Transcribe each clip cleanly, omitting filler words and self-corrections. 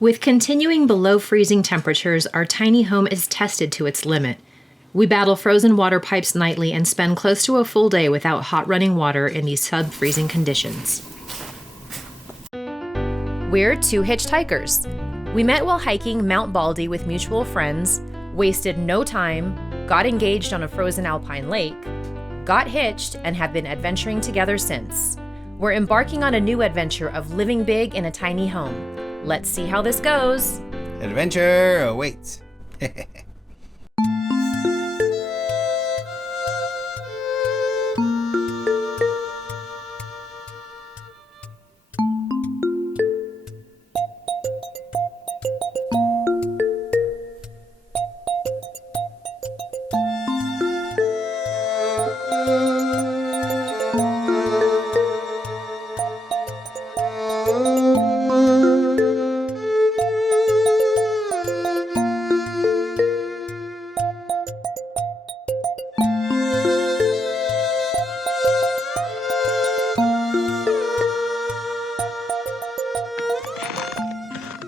With continuing below freezing temperatures, our tiny home is tested to its limit. We battle frozen water pipes nightly and spend close to a full day without hot running water in these sub-freezing conditions. We're two hitchhikers. We met while hiking Mount Baldy with mutual friends, wasted no time, got engaged on a frozen alpine lake, got hitched, and have been adventuring together since. We're embarking on a new adventure of living big in a tiny home. Let's see how this goes. Adventure awaits.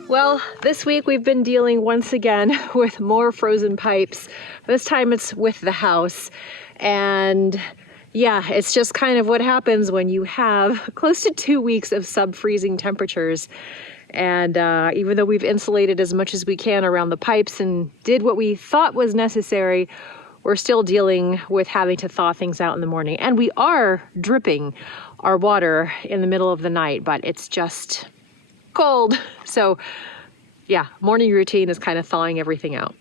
Well, this week we've been dealing once again with more frozen pipes. This time it's with the house. And yeah, it's just kind of what happens when you have close to 2 weeks of sub-freezing temperatures. And even though we've insulated as much as we can around the pipes and did what we thought was necessary, we're still dealing with having to thaw things out in the morning. And we are dripping our water in the middle of the night, but it's just cold. So yeah, morning routine is kind of thawing everything out.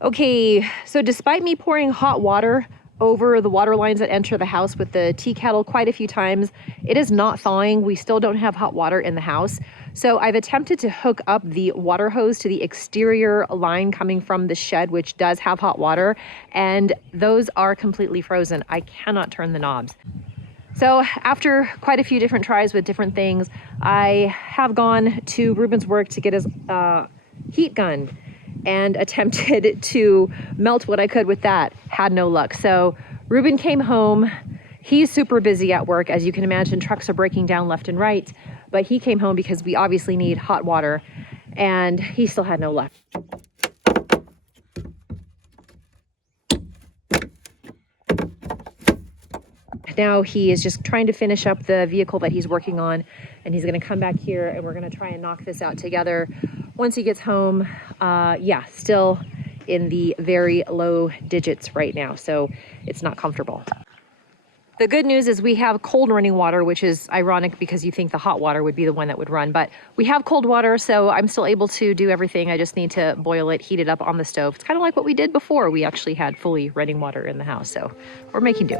Okay, so despite me pouring hot water over the water lines that enter the house with the tea kettle quite a few times, it is not thawing. We still don't have hot water in the house. So I've attempted to hook up the water hose to the exterior line coming from the shed, which does have hot water, and those are completely frozen. I cannot turn the knobs. So after quite a few different tries with different things, I have gone to Ruben's work to get his heat gun and attempted to melt what I could with that. Had no luck. So Ruben came home. He's super busy at work. As you can imagine, trucks are breaking down left and right, but he came home because we obviously need hot water, and he still had no luck. Now he is just trying to finish up the vehicle that he's working on, and he's going to come back here and we're going to try and knock this out together once he gets home. Yeah, still in the very low digits right now, so it's not comfortable. The good news is we have cold running water, which is ironic because you think the hot water would be the one that would run, but we have cold water, so I'm still able to do everything. I just need to boil it, heat it up on the stove. It's kind of like what we did before we actually had fully running water in the house, so we're making do.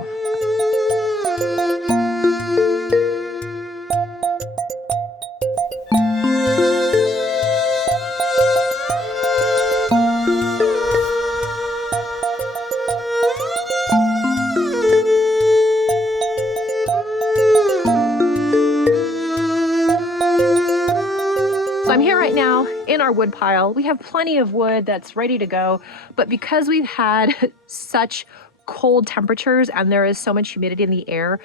I'm here right now in our wood pile. We have plenty of wood that's ready to go, but because we've had such cold temperatures and there is so much humidity in the air,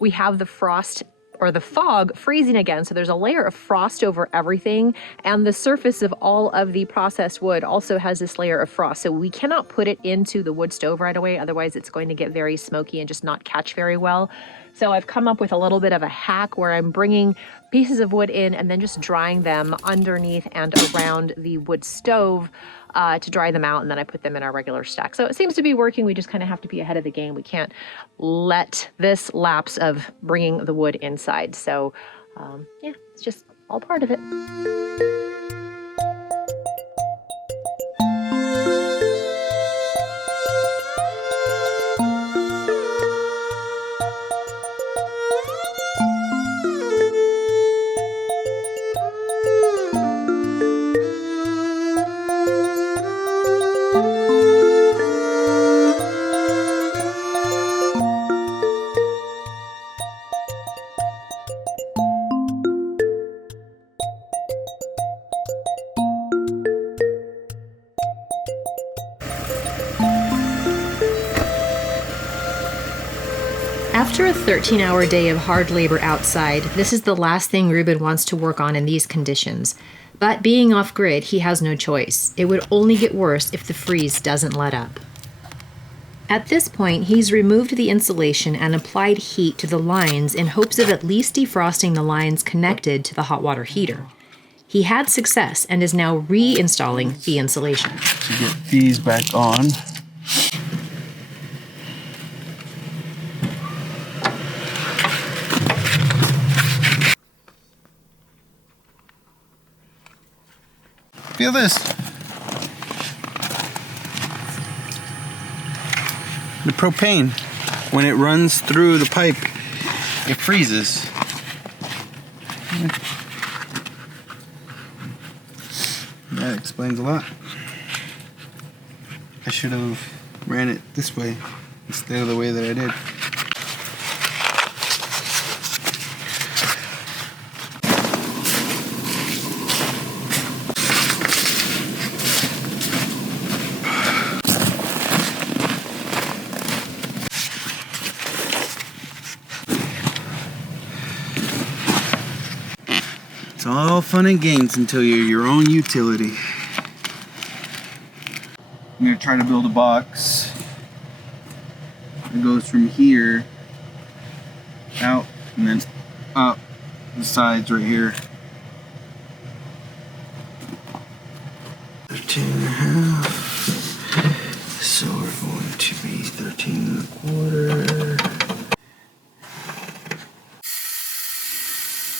we have the frost or the fog freezing again. So there's a layer of frost over everything, and the surface of all of the processed wood also has this layer of frost. So we cannot put it into the wood stove right away. Otherwise it's going to get very smoky and just not catch very well. So I've come up with a little bit of a hack where I'm bringing pieces of wood in and then just drying them underneath and around the wood stove to dry them out, and then I put them in our regular stack. So it seems to be working. We just kind of have to be ahead of the game. We can't let this lapse of bringing the wood inside. So yeah, it's just all part of it. After a 13-hour day of hard labor outside, this is the last thing Ruben wants to work on in these conditions. But being off-grid, he has no choice. It would only get worse if the freeze doesn't let up. At this point, he's removed the insulation and applied heat to the lines in hopes of at least defrosting the lines connected to the hot water heater. He had success and is now reinstalling the insulation. To get these back on. Feel this. The propane, when it runs through the pipe, it freezes. That explains a lot. I should have ran it this way instead of the way that I did. It's all fun and games until you're your own utility. I'm gonna try to build a box that goes from here out and then up the sides right here. 13 and a half. So we're going to be 13 and a quarter.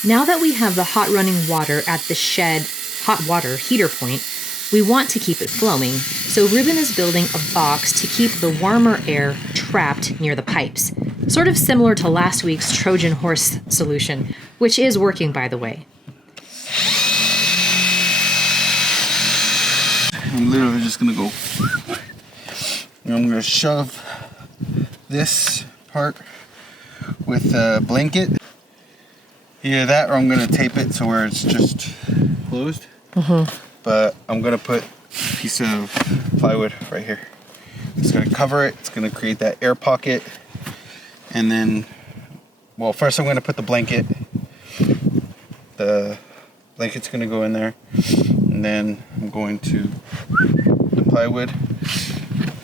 Now that we have the hot running water at the shed hot water heater point, we want to keep it flowing, so Ruben is building a box to keep the warmer air trapped near the pipes, sort of similar to last week's Trojan horse solution, which is working, by the way. I'm literally just gonna go, and I'm gonna shove this part with a blanket. Either that or I'm gonna tape it so where it's just closed. But I'm gonna put a piece of plywood right here. It's gonna cover it, it's gonna create that air pocket. And then, well, first I'm gonna put the blanket. The blanket's gonna go in there. And then I'm going to put the plywood.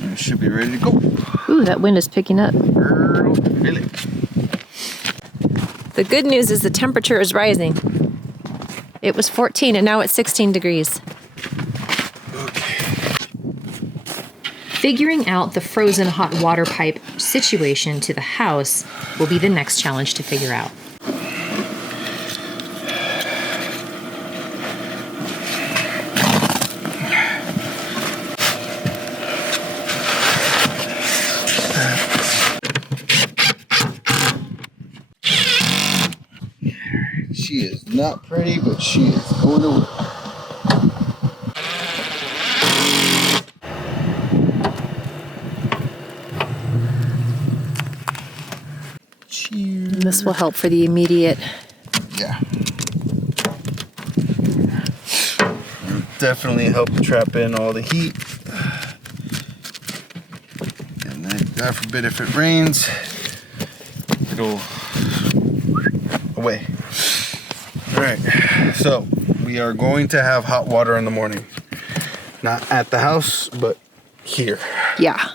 And it should be ready to go. Ooh, that wind is picking up. Girl, feel it. The good news is the temperature is rising. It was 14 and now it's 16 degrees. Figuring out the frozen hot water pipe situation to the house will be the next challenge to figure out. She is not pretty, but she is going to work. Cheers. And this will help for the immediate. Yeah. It'll definitely help trap in all the heat. And then, God forbid, if it rains, it'll away. Alright, so we are going to have hot water in the morning. Not at the house, but here. Yeah.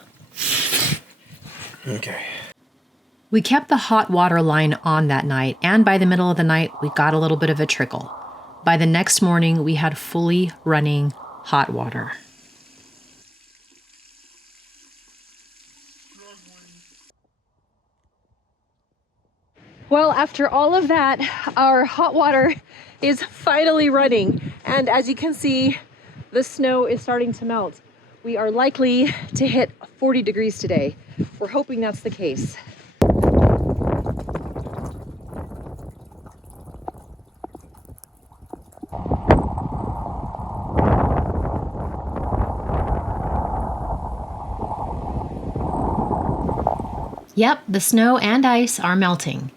Okay. We kept the hot water line on that night, and by the middle of the night, we got a little bit of a trickle. By the next morning, we had fully running hot water. Well, after all of that, our hot water is finally running. And as you can see, the snow is starting to melt. We are likely to hit 40 degrees today. We're hoping that's the case. Yep, the snow and ice are melting.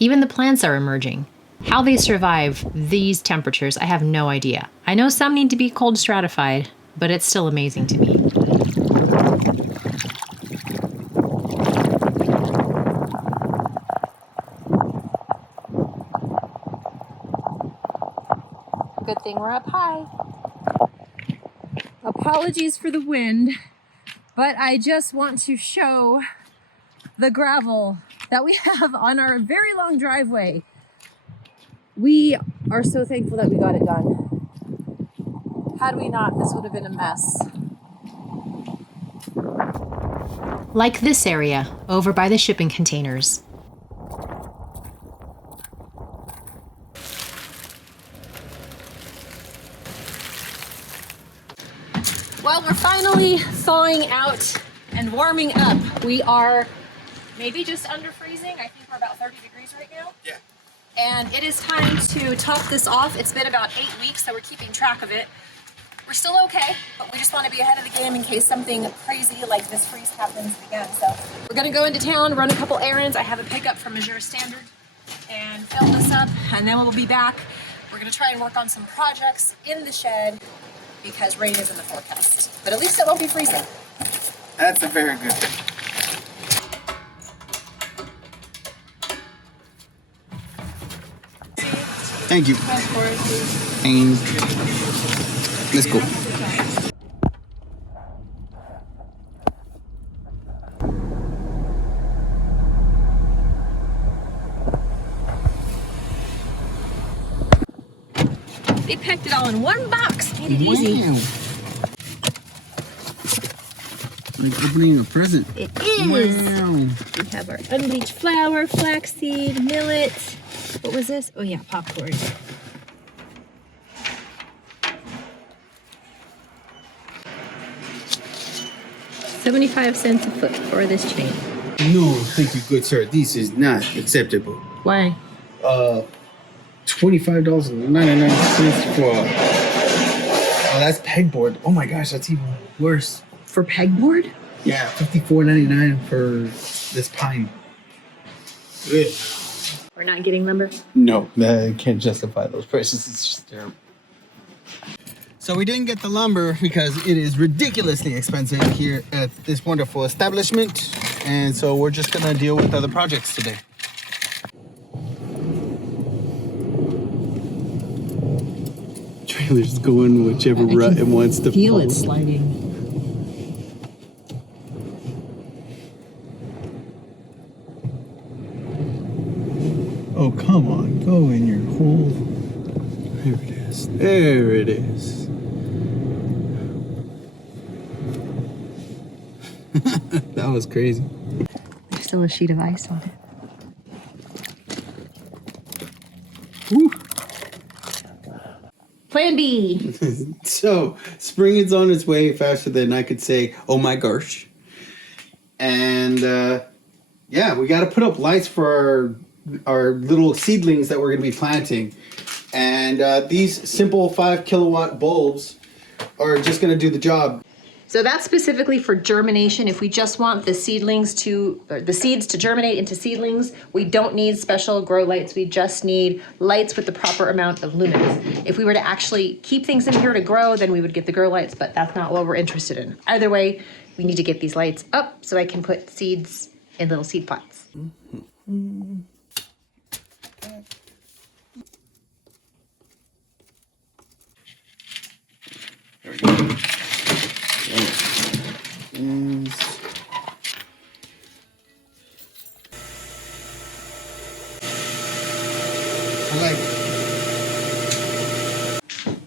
Even the plants are emerging. How they survive these temperatures, I have no idea. I know some need to be cold stratified, but it's still amazing to me. Good thing. We're up high. Apologies for the wind, but I just want to show the gravel that we have on our very long driveway. We are so thankful that we got it done. Had we not, this would have been a mess. Like this area over by the shipping containers. Well, we're finally thawing out and warming up. We are maybe just under freezing. I think we're about 30 degrees right now. Yeah. And it is time to top this off. It's been about 8 weeks, so we're keeping track of it. We're still okay, but we just want to be ahead of the game in case something crazy like this freeze happens again. So we're gonna go into town, run a couple errands. I have a pickup from Missouri Standard and fill this up, and then we'll be back. We're gonna try and work on some projects in the shed because rain is in the forecast. But at least it won't be freezing. That's a very good thing. Thank you. And let's go. They packed it all in one box. Made it easy. Like opening a present. It is. Wow. We have our unbleached flour, flaxseed, millet. What was this? Oh yeah, popcorn. $75 a foot for this chain. No, thank you, good sir. This is not acceptable. Why? $25.99 for. Oh, that's pegboard. Oh my gosh, that's even worse. For pegboard? Yeah, $54.99 for this pine. Ugh. We're not getting lumber? No, I can't justify those prices. It's just terrible. So we didn't get the lumber because it is ridiculously expensive here at this wonderful establishment. And so we're just gonna deal with other projects today. Trailer's going whichever rut it wants to Feel pull. it sliding. Oh, come on. Go in your hole. There it is. There it is. That was crazy. There's still a sheet of ice on it. Woo. Plan B. So, spring is on its way faster than I could say, oh my gosh. And, yeah, we got to put up lights for our little seedlings that we're going to be planting. And these simple 5 kilowatt bulbs are just going to do the job. So that's specifically for germination. If we just want the seedlings to, or the seeds to germinate into seedlings, we don't need special grow lights. We just need lights with the proper amount of lumens. If we were to actually keep things in here to grow, then we would get the grow lights, but that's not what we're interested in. Either way, we need to get these lights up so I can put seeds in little seed pots. Mm-hmm. There we go.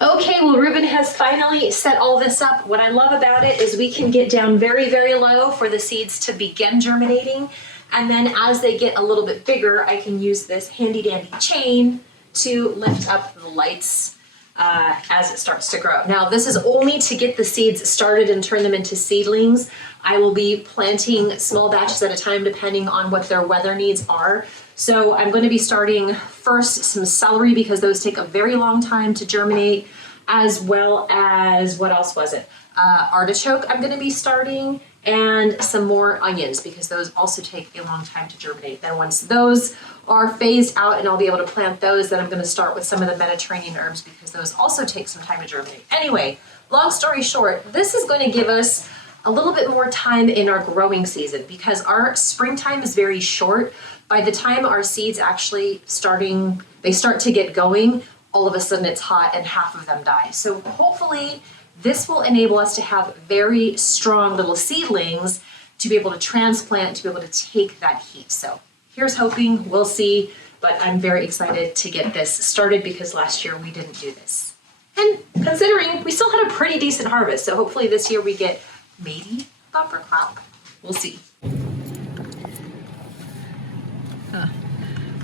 Okay, well, Ruben has finally set all this up. What I love about it is we can get down very, very low for the seeds to begin germinating. And then as they get a little bit bigger, I can use this handy dandy chain to lift up the lights as it starts to grow. Now, this is only to get the seeds started and turn them into seedlings. I will be planting small batches at a time depending on what their weather needs are. So I'm going to be starting first some celery because those take a very long time to germinate, as well as, what else was it? Artichoke I'm going to be starting, and some more onions because those also take a long time to germinate. Then once those are phased out and I'll be able to plant those, then I'm going to start with some of the Mediterranean herbs because those also take some time to germinate. Anyway, long story short, this is going to give us a little bit more time in our growing season because our springtime is very short. By the time our seeds actually start to get going, all of a sudden it's hot and half of them die. So hopefully this will enable us to have very strong little seedlings to be able to transplant, to be able to take that heat. So here's hoping, we'll see, but I'm very excited to get this started because last year we didn't do this. And considering we still had a pretty decent harvest, so hopefully this year we get maybe a bumper crop. We'll see.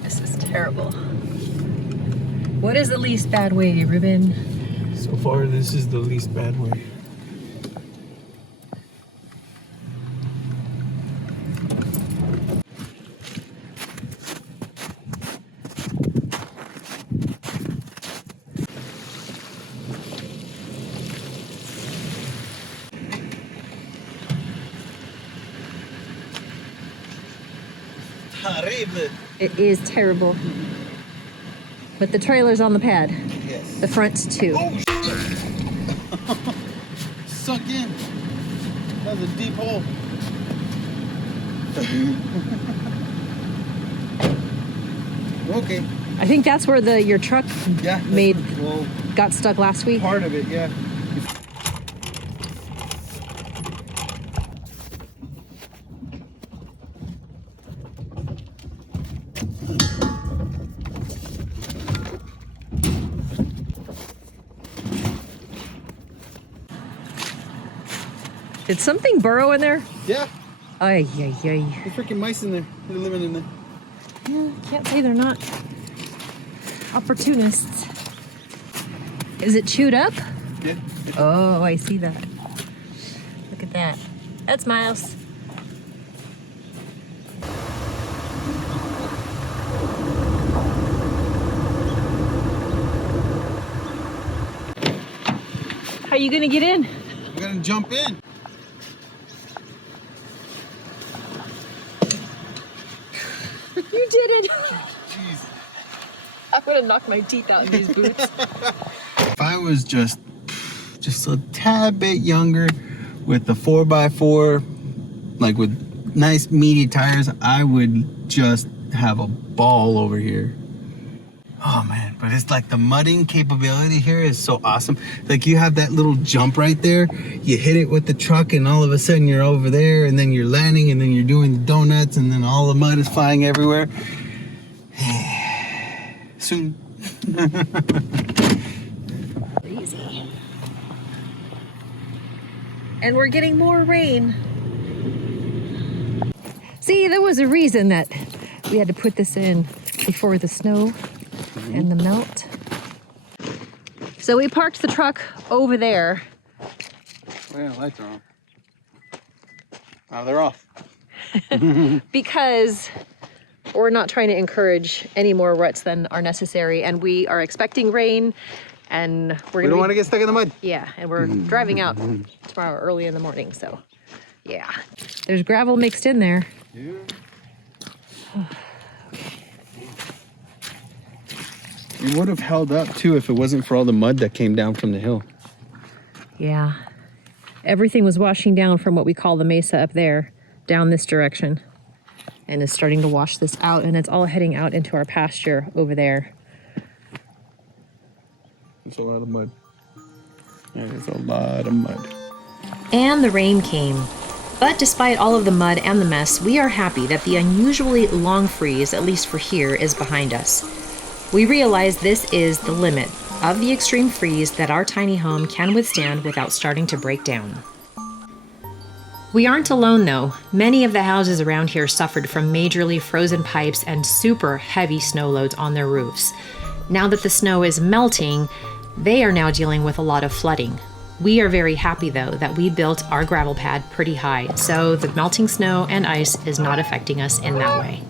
This is terrible. What is the least bad way, Ruben? So far, this is the least bad way. Terrible. It is terrible. But the trailer's on the pad. Yes. The front's too. Oh, shit. Sunk in. That was a deep hole. Okay. I think that's where your truck Yeah. got stuck last week. Part of it, yeah. Did something burrow in there? Yeah. Ay, ay, ay. There's freaking mice in there. They're living in there. Yeah, can't say they're not opportunists. Is it chewed up? Yeah. Oh, I see that. Look at that. That's Miles. How you gonna get in? We're gonna jump in. You did it! Jeez. I would have knocked my teeth out in these boots. If I was just a tad bit younger with the 4x4, like with nice meaty tires, I would just have a ball over here. Oh man, but it's like the mudding capability here is so awesome. Like you have that little jump right there, you hit it with the truck and all of a sudden you're over there and then you're landing and then you're doing the donuts and then all the mud is flying everywhere. Soon. Crazy. And we're getting more rain. See, there was a reason that we had to put this in before the snow and the melt. So we parked the truck over there. Well, lights are on. Oh, they're off. Because we're not trying to encourage any more ruts than are necessary, and we are expecting rain, and We don't want to get stuck in the mud. Yeah, and we're driving out tomorrow early in the morning, so yeah. There's gravel mixed in there. Yeah. It would have held up too if it wasn't for all the mud that came down from the hill. Yeah. Everything was washing down from what we call the mesa up there, down this direction. And is starting to wash this out, and it's all heading out into our pasture over there. There's a lot of mud. There's a lot of mud. And the rain came. But despite all of the mud and the mess, we are happy that the unusually long freeze, at least for here, is behind us. We realize this is the limit of the extreme freeze that our tiny home can withstand without starting to break down. We aren't alone though. Many of the houses around here suffered from majorly frozen pipes and super heavy snow loads on their roofs. Now that the snow is melting, they are now dealing with a lot of flooding. We are very happy though that we built our gravel pad pretty high, so the melting snow and ice is not affecting us in that way.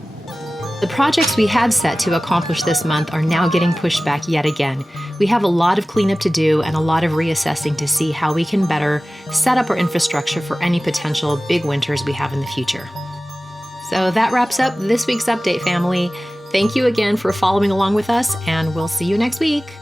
The projects we had set to accomplish this month are now getting pushed back yet again. We have a lot of cleanup to do and a lot of reassessing to see how we can better set up our infrastructure for any potential big winters we have in the future. So that wraps up this week's update, family. Thank you again for following along with us, and we'll see you next week.